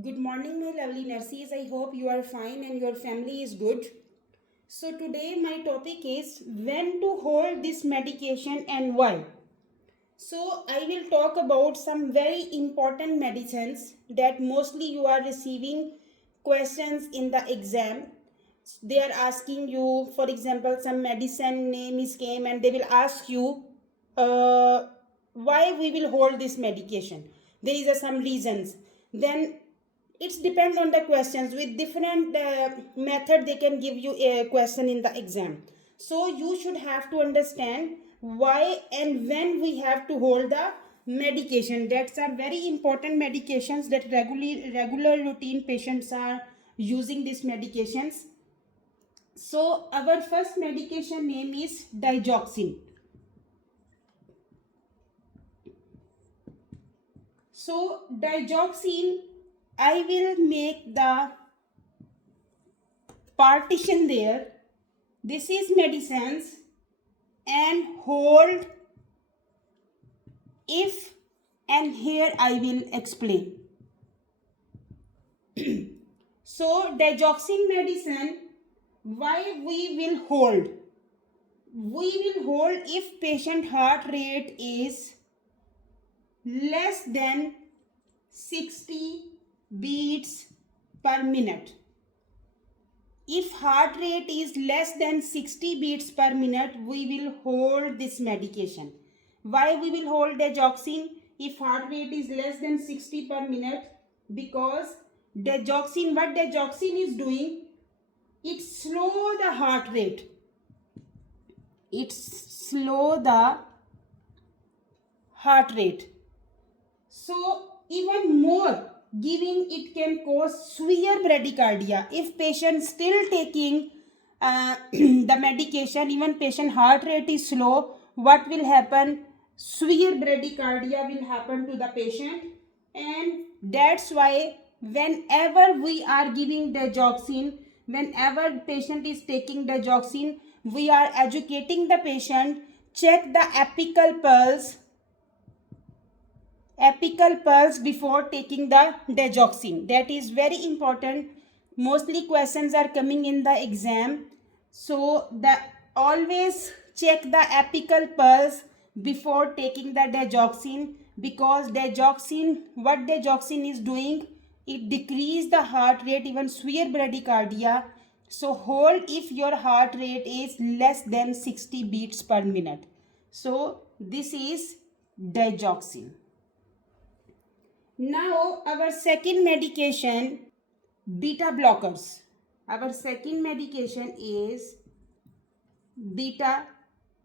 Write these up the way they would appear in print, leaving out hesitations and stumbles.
Good morning, my lovely nurses. I hope you are fine and your family is good. So, today my topic is when to hold this medication and why. So, I will talk about some very important medicines that mostly you are receiving questions in the exam. They are asking you, for example, some medicine name is came and they will ask you uh, why we will hold this medication. There is some reasons. Then it's depend on the questions. With different method they can give you a question in the exam, so you should have to understand why and when we have to hold the medication. That's are very important medications that regular routine patients are using these medications. So our first medication name is digoxin. So digoxin, I will make the partition there. This is medicines and hold if, and here I will explain. So digoxin medicine, why we will hold? We will hold if patient heart rate is less than 60 beats per minute. If heart rate is less than 60 beats per minute, we will hold this medication. Why we will hold digoxin if heart rate is less than 60 per minute? Because digoxin, what digoxin is doing, it slow the heart rate. It slow the heart rate. So even more, giving it can cause severe bradycardia. If patient still taking the medication, even patient heart rate is slow, what will happen? Severe bradycardia will happen to the patient, and that's why whenever we are giving digoxin, whenever patient is taking digoxin, we are educating the patient, check the apical pulse before taking the digoxin. That is very important. Mostly questions are coming in the exam, so the always check the apical pulse before taking the digoxin, because digoxin, what digoxin is doing, it decrease the heart rate, even severe bradycardia. So hold if your heart rate is less than 60 beats per minute. So this is digoxin. Now our second medication, beta blockers. Our second medication is beta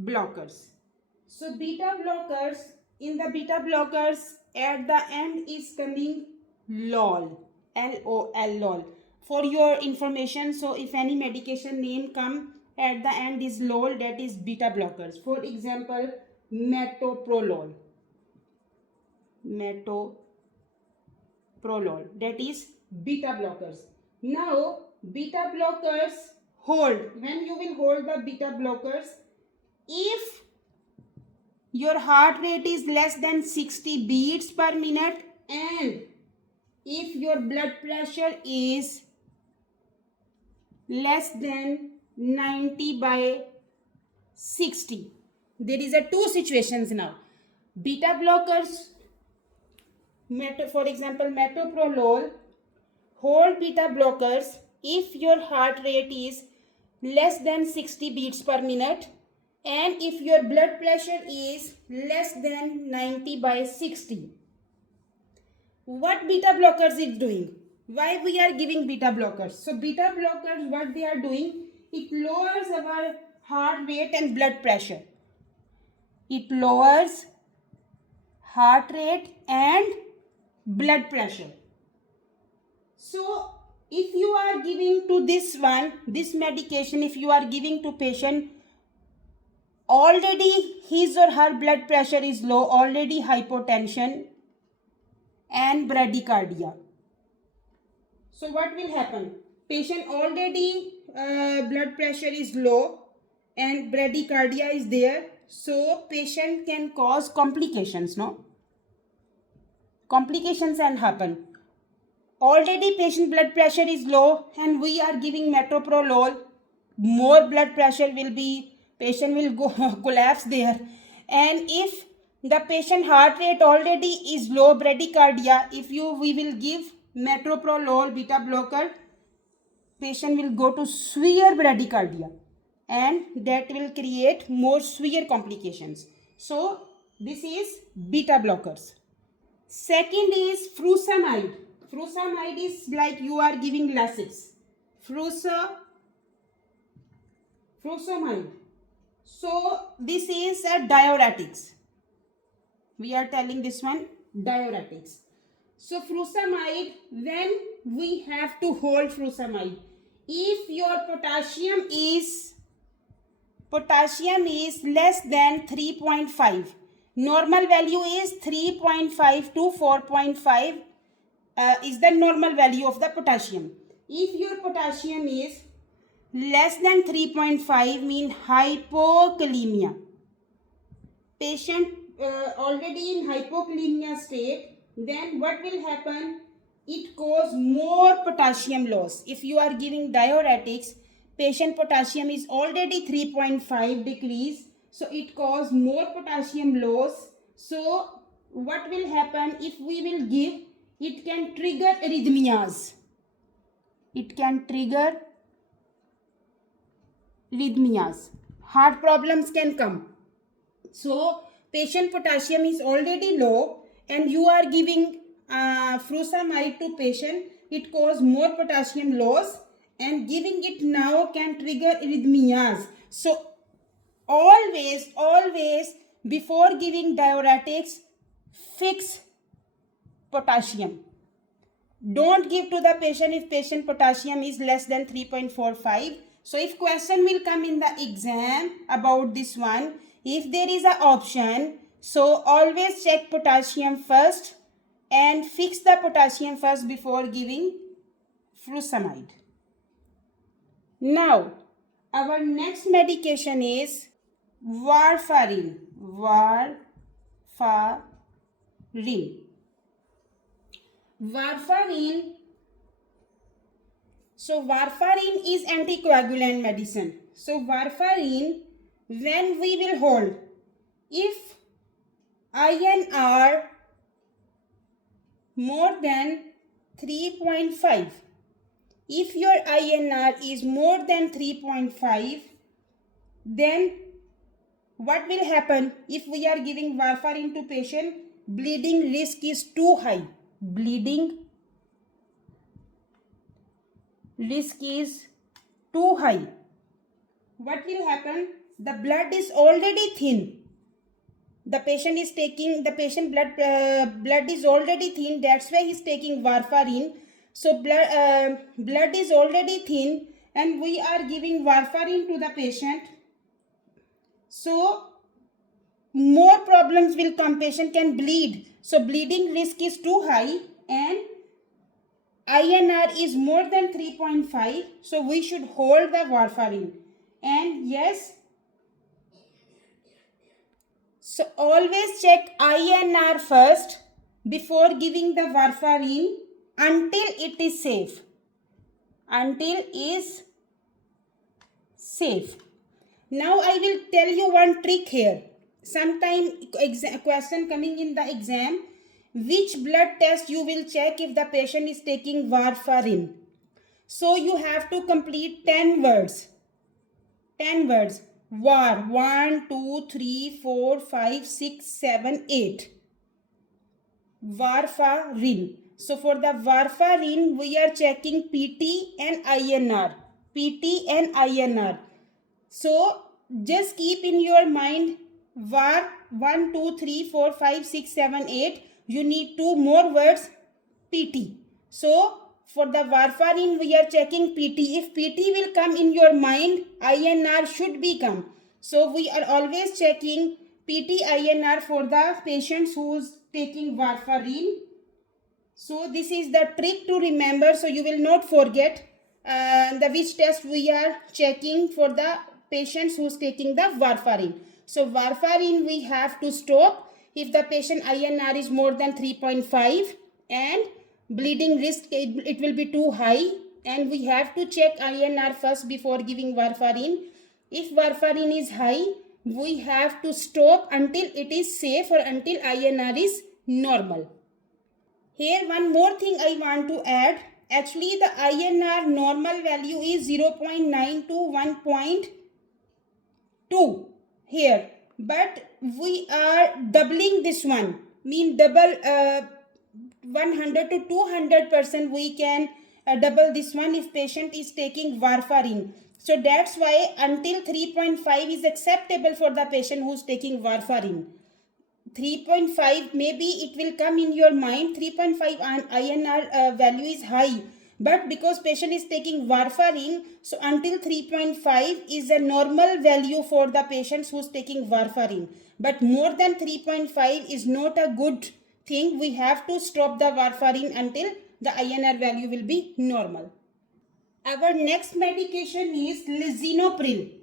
blockers. So beta blockers, in the beta blockers at the end is coming LOL. LOL, LOL. For your information, so if any medication name come at the end is LOL, that is beta blockers. For example, metoprolol. Metoprolol, that is beta blockers. Now beta blockers hold, when you will hold the beta blockers, if your heart rate is less than 60 beats per minute and if your blood pressure is less than 90/60. There is a two situations now. Beta blockers, for example metoprolol, hold beta blockers if your heart rate is less than 60 beats per minute and if your blood pressure is less than 90/60. What beta blockers is doing? Why we are giving beta blockers? So beta blockers, what they are doing, it lowers our heart rate and blood pressure. It lowers heart rate and blood pressure. So if you are giving to this one, this medication, if you are giving to patient, already his or her blood pressure is low, already hypotension and bradycardia. So what will happen? Patient already blood pressure is low and bradycardia is there. So patient can cause complications, no? Complications can happen. already patient blood pressure is low and we are giving metoprolol, more blood pressure will be, patient will go collapse there. And if the patient heart rate already is low, bradycardia, if we will give metoprolol beta blocker, patient will go to severe bradycardia and that will create more severe complications. So this is beta blockers. Second is furosemide. Furosemide is like you are giving Lasix. Furosemide. So this is a diuretics. We are telling this one diuretics. So furosemide, when we have to hold furosemide, if your potassium is less than 3.5, normal value is 3.5 to 4.5 is the normal value of the potassium. If your potassium is less than 3.5 mean hypokalemia. Patient already in hypokalemia state, then what will happen? It cause more potassium loss. If you are giving diuretics, patient potassium is already 3.5 decrease, so it cause more potassium loss. So what will happen if we will give? It can trigger arrhythmias. Heart problems can come. So patient potassium is already low and you are giving furosemide to patient, it cause more potassium loss and giving it now can trigger arrhythmias. So always before giving diuretics, fix potassium. Don't give to the patient if patient potassium is less than 3.45. So if question will come in the exam about this one, if there is an option, so always check potassium first and fix the potassium first before giving furosemide. Now, our next medication is warfarin. So warfarin is anticoagulant medicine. So warfarin, when we will hold, if INR more than 3.5, if your INR is more than 3.5, then what will happen? If we are giving warfarin to patient, bleeding risk is too high. Bleeding risk is too high. What will happen? The blood is already thin. The patient blood is already thin. That's why he's taking warfarin. So blood is already thin and we are giving warfarin to the patient. So more problems will come. Patient can bleed. So bleeding risk is too high and INR is more than 3.5. So we should hold the warfarin. And yes, so always check INR first before giving the warfarin until it is safe. Now I will tell you one trick here. Sometime question coming in the exam, which blood test you will check if the patient is taking warfarin. So you have to complete 10 words. War, 1, 2, 3, 4, 5, 6, 7, 8. Warfarin. So for the warfarin, we are checking PT and INR. So just keep in your mind var 1, 2, 3, 4, 5, 6, 7, 8. You need 2 more words PT. So for the warfarin, we are checking PT. If PT will come in your mind, INR should be come. So we are always checking PT INR for the patients who's taking warfarin. So this is the trick to remember. So you will not forget the which test we are checking for the patients who's taking the warfarin. So warfarin we have to stop if the patient INR is more than 3.5 and bleeding risk, it will be too high, and we have to check INR first before giving warfarin. If warfarin is high, we have to stop until it is safe or until INR is normal. Here one more thing I want to add. Actually the INR normal value is 0.9 to 1.2 here, but we are doubling this one, mean double 100 to 200% we can double this one if patient is taking warfarin. So that's why until 3.5 is acceptable for the patient who's taking warfarin. 3.5, maybe it will come in your mind 3.5 INR value is high, but because patient is taking warfarin, so until 3.5 is a normal value for the patients who's taking warfarin, but more than 3.5 is not a good thing. We have to stop the warfarin until the INR value will be normal. Our next medication is lisinopril.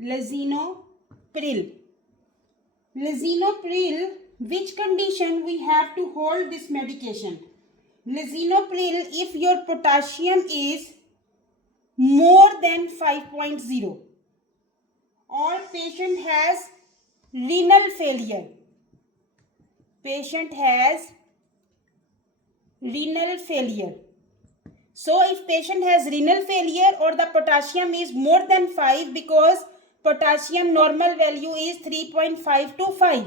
Lisinopril. Lisinopril, which condition we have to hold this medication? Lisinopril, if your potassium is more than 5.0 or patient has renal failure. Patient has renal failure. So if patient has renal failure or the potassium is more than 5, because potassium normal value is 3.5 to 5.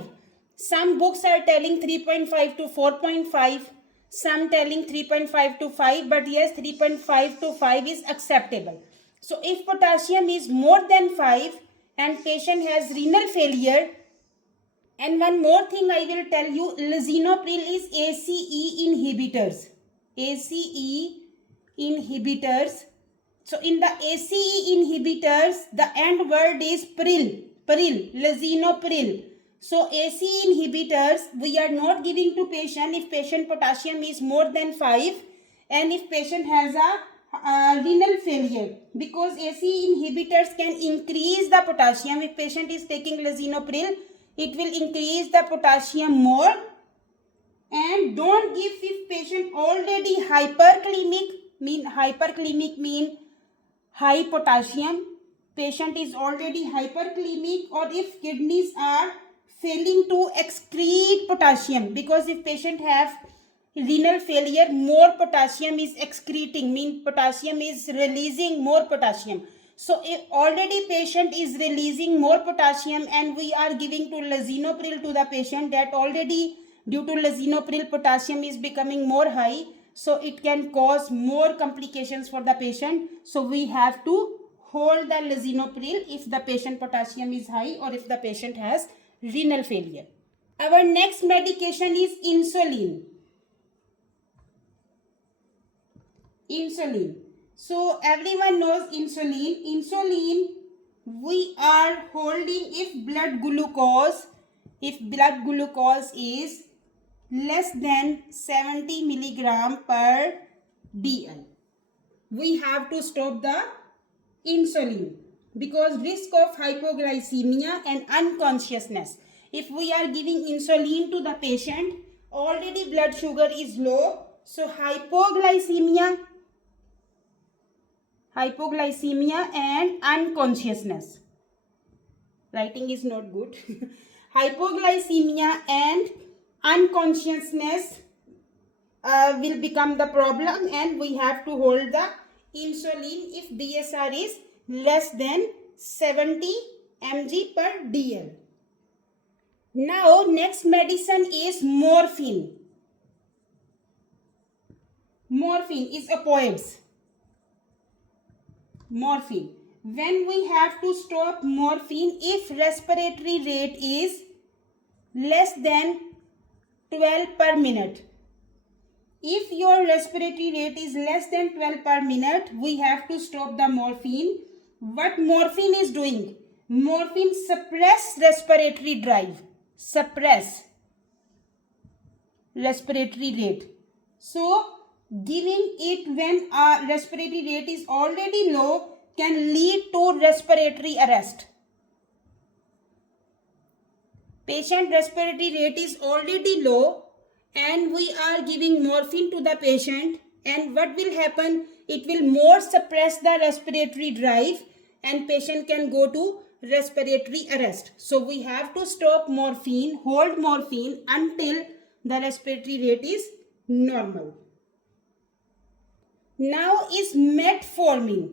Some books are telling 3.5 to 4.5. Some telling 3.5 to 5. But yes, 3.5 to 5 is acceptable. So if potassium is more than 5 and patient has renal failure, and one more thing I will tell you, lisinopril is ACE inhibitors. ACE inhibitors. So in the ACE inhibitors, the end word is pril, lisinopril. So ACE inhibitors we are not giving to patient if patient potassium is more than 5 and if patient has a renal failure, because ACE inhibitors can increase the potassium. If patient is taking lisinopril, it will increase the potassium more. And don't give if patient already hyperkalemic mean high potassium. Patient is already hyperkalemic, or if kidneys are failing to excrete potassium, because if patient have renal failure, more potassium is excreting, mean potassium is releasing more potassium. So if already patient is releasing more potassium and we are giving to lisinopril to the patient, that already due to lisinopril potassium is becoming more high, so it can cause more complications for the patient. So we have to hold the lisinopril if the patient potassium is high or if the patient has renal failure. Our next medication is insulin. Insulin. So everyone knows insulin. Insulin we are holding if blood glucose is less than 70 milligram per dl. We have to stop the insulin because risk of hypoglycemia and unconsciousness. If we are giving insulin to the patient, already blood sugar is low, so hypoglycemia and unconsciousness. Writing is not good. Hypoglycemia and unconsciousness will become the problem, and we have to hold the insulin if BSR is less than 70 mg per dl. Now next medicine is morphine. Morphine is opioids. Morphine. When we have to stop morphine if respiratory rate is less than 12 per minute. If your respiratory rate is less than 12 per minute, we have to stop the morphine. What morphine is doing? Morphine suppress respiratory drive. Suppress respiratory rate. So giving it when our respiratory rate is already low can lead to respiratory arrest. Patient respiratory rate is already low and we are giving morphine to the patient, and what will happen? It will more suppress the respiratory drive and patient can go to respiratory arrest. So we have to stop morphine, hold morphine until the respiratory rate is normal. Now is metformin.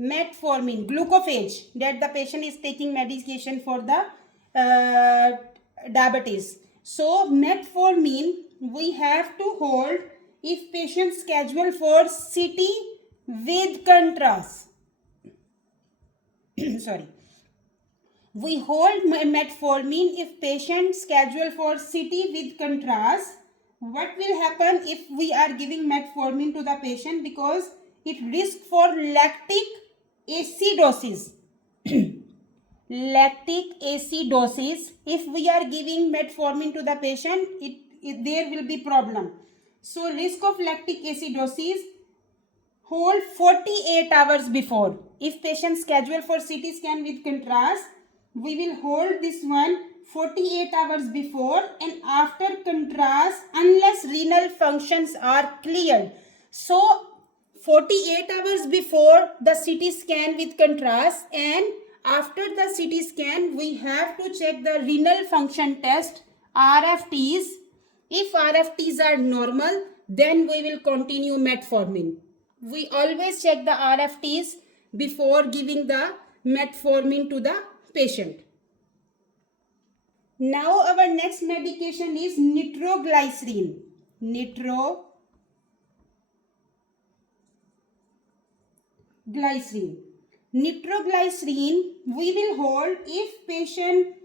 Metformin, glucophage, that the patient is taking medication for the diabetes. So metformin we have to hold if patient scheduled for CT with contrast. Sorry. We hold metformin if patient scheduled for CT with contrast. What will happen if we are giving metformin to the patient? Because it risks for lactic acidosis. Lactic acidosis. If we are giving metformin to the patient, there will be problem. So risk of lactic acidosis, hold 48 hours before. If patient scheduled for CT scan with contrast, we will hold this one 48 hours before and after contrast unless renal functions are cleared. So 48 hours before the CT scan with contrast and after the CT scan we have to check the renal function test, RFTs. If RFTs are normal, then we will continue metformin. We always check the RFTs before giving the metformin to the patient. Now our next medication is nitroglycerin. Nitroglycerin we will hold if patient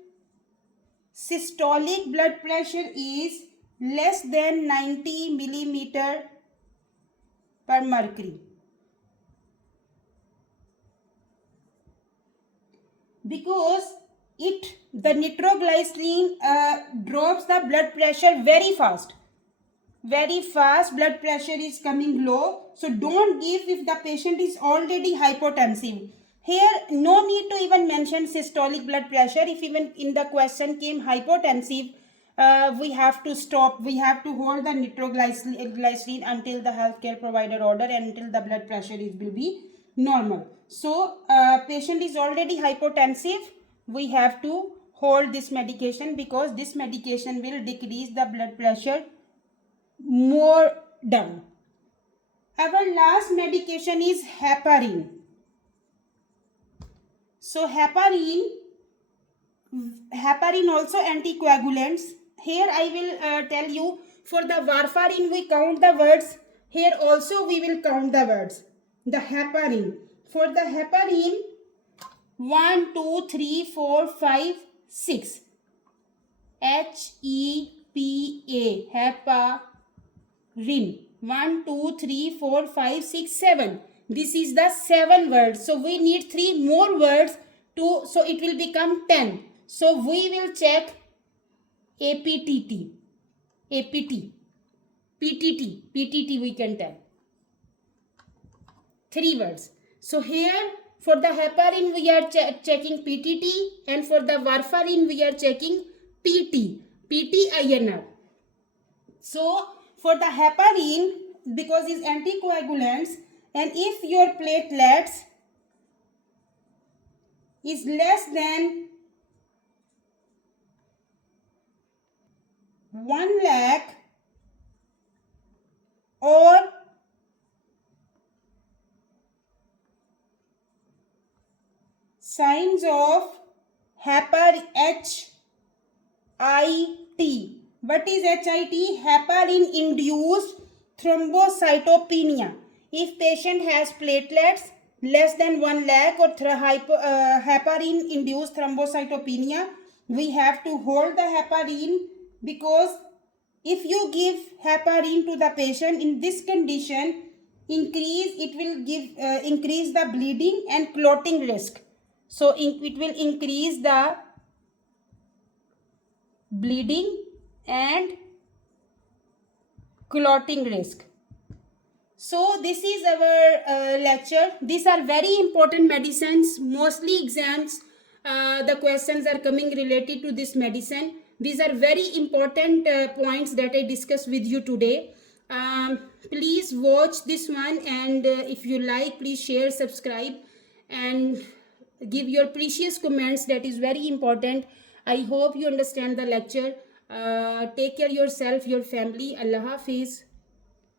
systolic blood pressure is less than 90 millimeter per mercury. Because the nitroglycerin drops the blood pressure very fast. Very fast blood pressure is coming low. So don't give if the patient is already hypotensive. Here no need to even mention systolic blood pressure. If even in the question came hypotensive, we have to stop. We have to hold the nitroglycerin until the healthcare provider order and until the blood pressure will be normal. So patient is already hypotensive. We have to hold this medication because this medication will decrease the blood pressure more down. Our last medication is heparin. So heparin also anticoagulants. Here I will tell you, for the warfarin we count the words. Here also we will count the words. The heparin. For the heparin, 1, 2, 3, 4, 5, 6. HEPA. Heparin. 1, 2, 3, 4, 5, 6, 7. This is the 7 words. So we need 3 more words so it will become 10. So we will check APTT. PTT we can tell. 3 words. So here for the heparin we are checking PTT and for the warfarin we are checking PTINR. So for the heparin, because it's anticoagulants, and if your platelets is less than 1 lakh or signs of HIT. What is HIT? Heparin induced thrombocytopenia. If patient has platelets less than 1 lakh or heparin induced thrombocytopenia, we have to hold the heparin, because if you give heparin to the patient in this condition, it will increase the bleeding and clotting risk. So it will increase the bleeding and clotting risk. So this is our lecture. These are very important medicines. Mostly exams the questions are coming related to this medicine. These are very important points that I discuss with you today. Please watch this one, and if you like, please share, subscribe, and give your precious comments. That is very important. I hope you understand the lecture. Take care yourself, your family. Allah Hafiz.